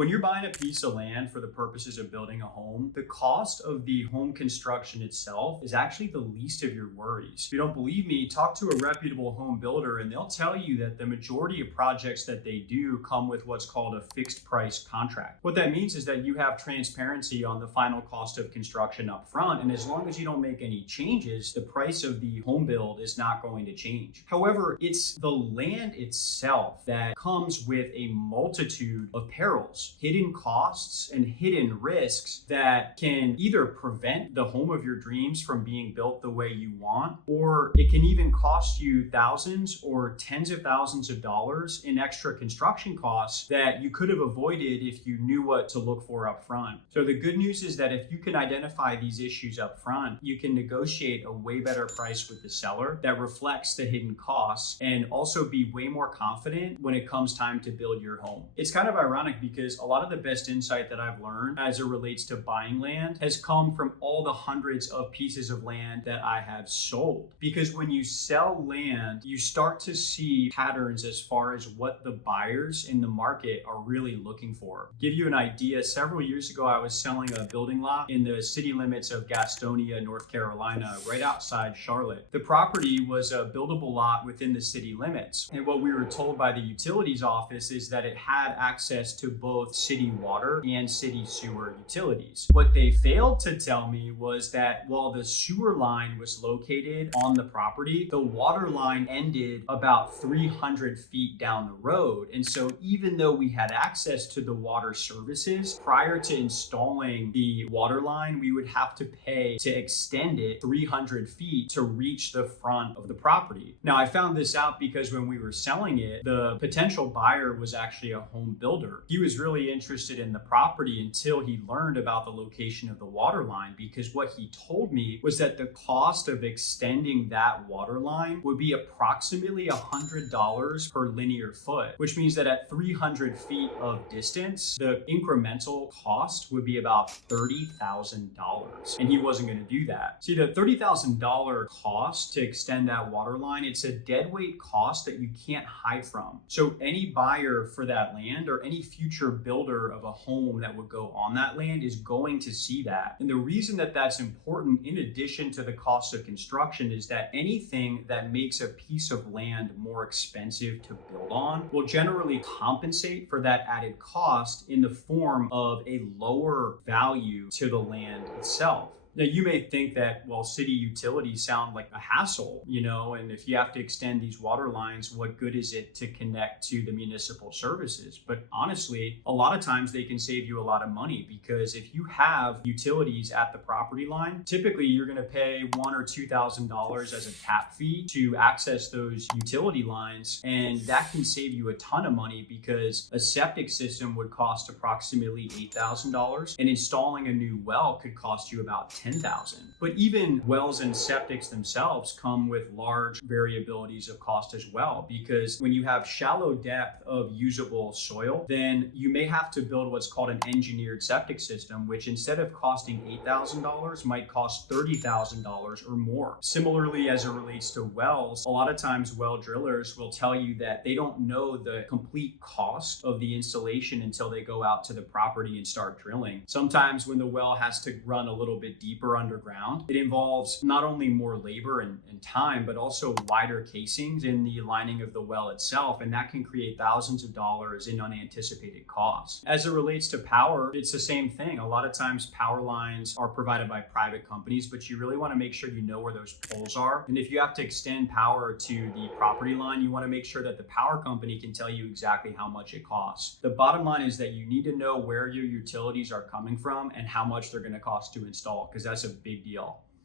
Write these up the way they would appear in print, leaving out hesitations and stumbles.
When you're buying a piece of land for the purposes of building a home, the cost of the home construction itself is actually the least of your worries. If you don't believe me, talk to a reputable home builder and they'll tell you that the majority of projects that they do come with what's called a fixed price contract. What that means is that you have transparency on the final cost of construction up front, and as long as you don't make any changes, the price of the home build is not going to change. However, it's the land itself that comes with a multitude of perils, hidden costs, and hidden risks that can either prevent the home of your dreams from being built the way you want, or it can even cost you thousands or tens of thousands of dollars in extra construction costs that you could have avoided if you knew what to look for up front. So the good news is that if you can identify these issues up front, you can negotiate a way better price with the seller that reflects the hidden costs and also be way more confident when it comes time to build your home. It's kind of ironic because a lot of the best insight that I've learned as it relates to buying land has come from all the hundreds of pieces of land that I have sold. Because when you sell land, you start to see patterns as far as what the buyers in the market are really looking for. Give you an idea, several years ago, I was selling a building lot in the city limits of Gastonia, North Carolina, right outside Charlotte. The property was a buildable lot within the city limits. And what we were told by the utilities office is that it had access to both city water and city sewer utilities. What they failed to tell me was that while the sewer line was located on the property, the water line ended about 300 feet down the road. And so even though we had access to the water services, prior to installing the water line, we would have to pay to extend it 300 feet to reach the front of the property. Now, I found this out because when we were selling it, the potential buyer was actually a home builder. He was really interested in the property until he learned about the location of the water line, because what he told me was that the cost of extending that water line would be approximately $100 per linear foot, which means that at 300 feet of distance, the incremental cost would be about $30,000. And he wasn't going to do that. See, the $30,000 cost to extend that water line, it's a deadweight cost that you can't hide from. So any buyer for that land or any future builder of a home that would go on that land is going to see that. And the reason that that's important, in addition to the cost of construction, is that anything that makes a piece of land more expensive to build on will generally compensate for that added cost in the form of a lower value to the land itself. Now, you may think that, well, city utilities sound like a hassle, and if you have to extend these water lines, what good is it to connect to the municipal services? But honestly, a lot of times they can save you a lot of money, because if you have utilities at the property line, typically you're going to pay $1,000 or $2,000 as a tap fee to access those utility lines. And that can save you a ton of money, because a septic system would cost approximately $8,000 and installing a new well could cost you about $10,000. But even wells and septics themselves come with large variabilities of cost as well, because when you have shallow depth of usable soil, then you may have to build what's called an engineered septic system, which instead of costing $8,000 might cost $30,000 or more. Similarly, as it relates to wells, a lot of times well drillers will tell you that they don't know the complete cost of the installation until they go out to the property and start drilling. Sometimes when the well has to run a little bit deeper underground, it involves not only more labor and time, but also wider casings in the lining of the well itself, and that can create thousands of dollars in unanticipated costs. As it relates to power, it's the same thing. A lot of times power lines are provided by private companies, but you really want to make sure you know where those poles are. And if you have to extend power to the property line, you want to make sure that the power company can tell you exactly how much it costs. The bottom line is that you need to know where your utilities are coming from and how much they're going to cost to install, because that's a big deal.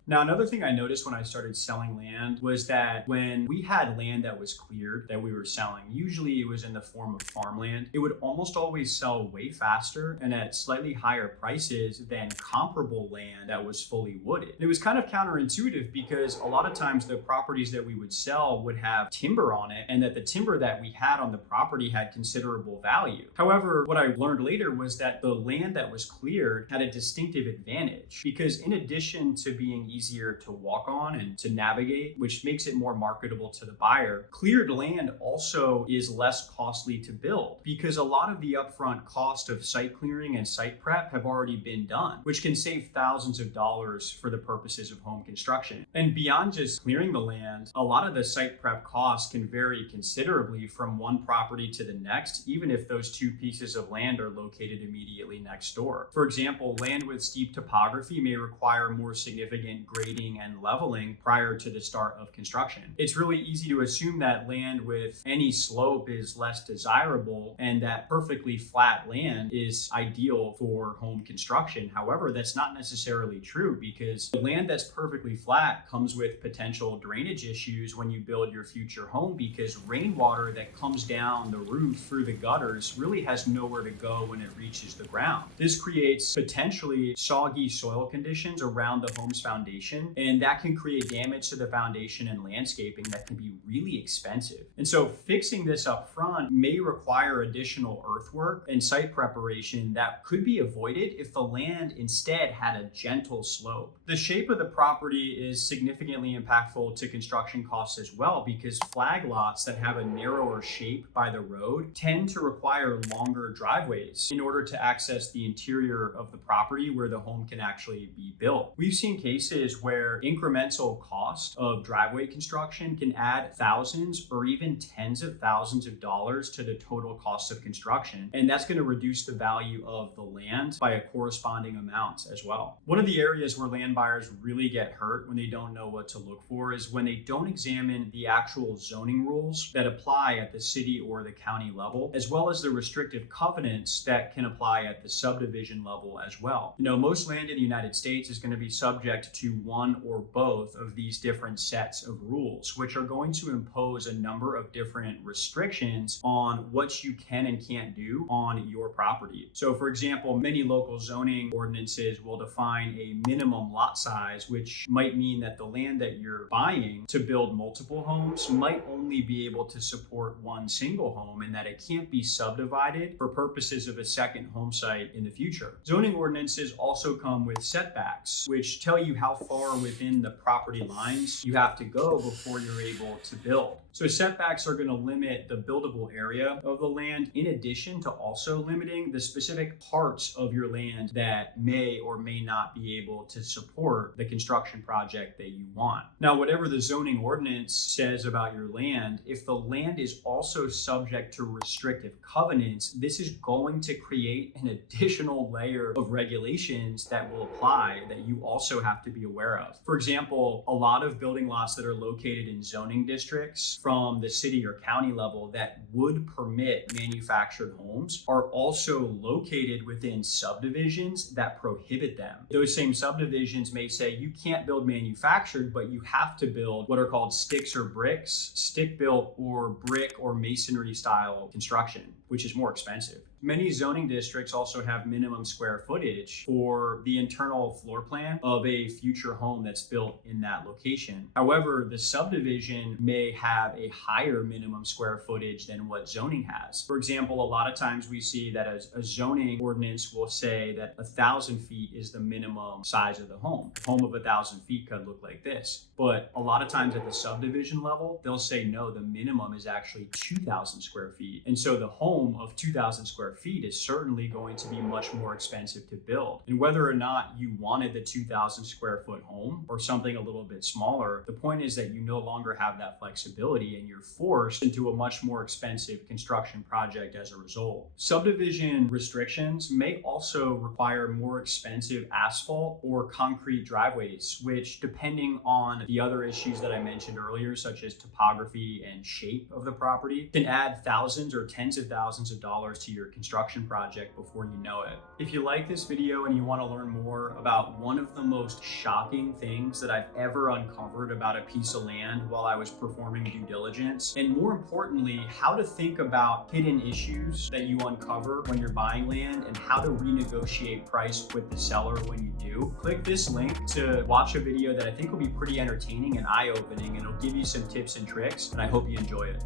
Now, another thing I noticed when I started selling land was that when we had land that was cleared that we were selling, usually it was in the form of farmland, it would almost always sell way faster and at slightly higher prices than comparable land that was fully wooded. And it was kind of counterintuitive, because a lot of times the properties that we would sell would have timber on it, and that the timber that we had on the property had considerable value. However, what I learned later was that the land that was cleared had a distinctive advantage, because in addition to being easier to walk on and to navigate, which makes it more marketable to the buyer. Cleared land also is less costly to build because a lot of the upfront cost of site clearing and site prep have already been done, which can save thousands of dollars for the purposes of home construction. And beyond just clearing the land, a lot of the site prep costs can vary considerably from one property to the next, even if those two pieces of land are located immediately next door. For example, land with steep topography may require more significant grading and leveling prior to the start of construction. It's really easy to assume that land with any slope is less desirable and that perfectly flat land is ideal for home construction. However, that's not necessarily true because the land that's perfectly flat comes with potential drainage issues when you build your future home because rainwater that comes down the roof through the gutters really has nowhere to go when it reaches the ground. This creates potentially soggy soil conditions around the home's foundation, and that can create damage to the foundation and landscaping that can be really expensive. And so fixing this up front may require additional earthwork and site preparation that could be avoided if the land instead had a gentle slope. The shape of the property is significantly impactful to construction costs as well because flag lots that have a narrower shape by the road tend to require longer driveways in order to access the interior of the property where the home can actually be built. We've seen cases where incremental cost of driveway construction can add thousands or even tens of thousands of dollars to the total cost of construction, and that's going to reduce the value of the land by a corresponding amount as well. One of the areas where land buyers really get hurt when they don't know what to look for is when they don't examine the actual zoning rules that apply at the city or the county level, as well as the restrictive covenants that can apply at the subdivision level as well. Most land in the United States is going to be subject to one or both of these different sets of rules, which are going to impose a number of different restrictions on what you can and can't do on your property. So for example, many local zoning ordinances will define a minimum lot size, which might mean that the land that you're buying to build multiple homes might only be able to support one single home and that it can't be subdivided for purposes of a second home site in the future. Zoning ordinances also come with setbacks, which tell you how far within the property lines you have to go before you're able to build. So setbacks are going to limit the buildable area of the land in addition to also limiting the specific parts of your land that may or may not be able to support the construction project that you want. Now, whatever the zoning ordinance says about your land, if the land is also subject to restrictive covenants, this is going to create an additional layer of regulations that will apply that you also have to be aware of. For example, a lot of building lots that are located in zoning districts from the city or county level that would permit manufactured homes are also located within subdivisions that prohibit them. Those same subdivisions may say you can't build manufactured, but you have to build what are called sticks or bricks, stick built or brick or masonry style construction, which is more expensive. Many zoning districts also have minimum square footage for the internal floor plan of a future home that's built in that location. However, the subdivision may have a higher minimum square footage than what zoning has. For example, a lot of times we see that a zoning ordinance will say that 1,000 feet is the minimum size of the home. A home of 1,000 feet could look like this. But a lot of times at the subdivision level, they'll say, no, the minimum is actually 2,000 square feet. And so the home of 2,000 square feet is certainly going to be much more expensive to build. And whether or not you wanted the 2,000 square foot home or something a little bit smaller, the point is that you no longer have that flexibility and you're forced into a much more expensive construction project as a result. Subdivision restrictions may also require more expensive asphalt or concrete driveways, which, depending on the other issues that I mentioned earlier, such as topography and shape of the property, can add thousands or tens of thousands of dollars to your construction project before you know it. If you like this video and you want to learn more about one of the most shocking things that I've ever uncovered about a piece of land while I was performing due diligence, and more importantly, how to think about hidden issues that you uncover when you're buying land and how to renegotiate price with the seller when you do, click this link to watch a video that I think will be pretty entertaining and eye-opening, and it'll give you some tips and tricks, and I hope you enjoy it.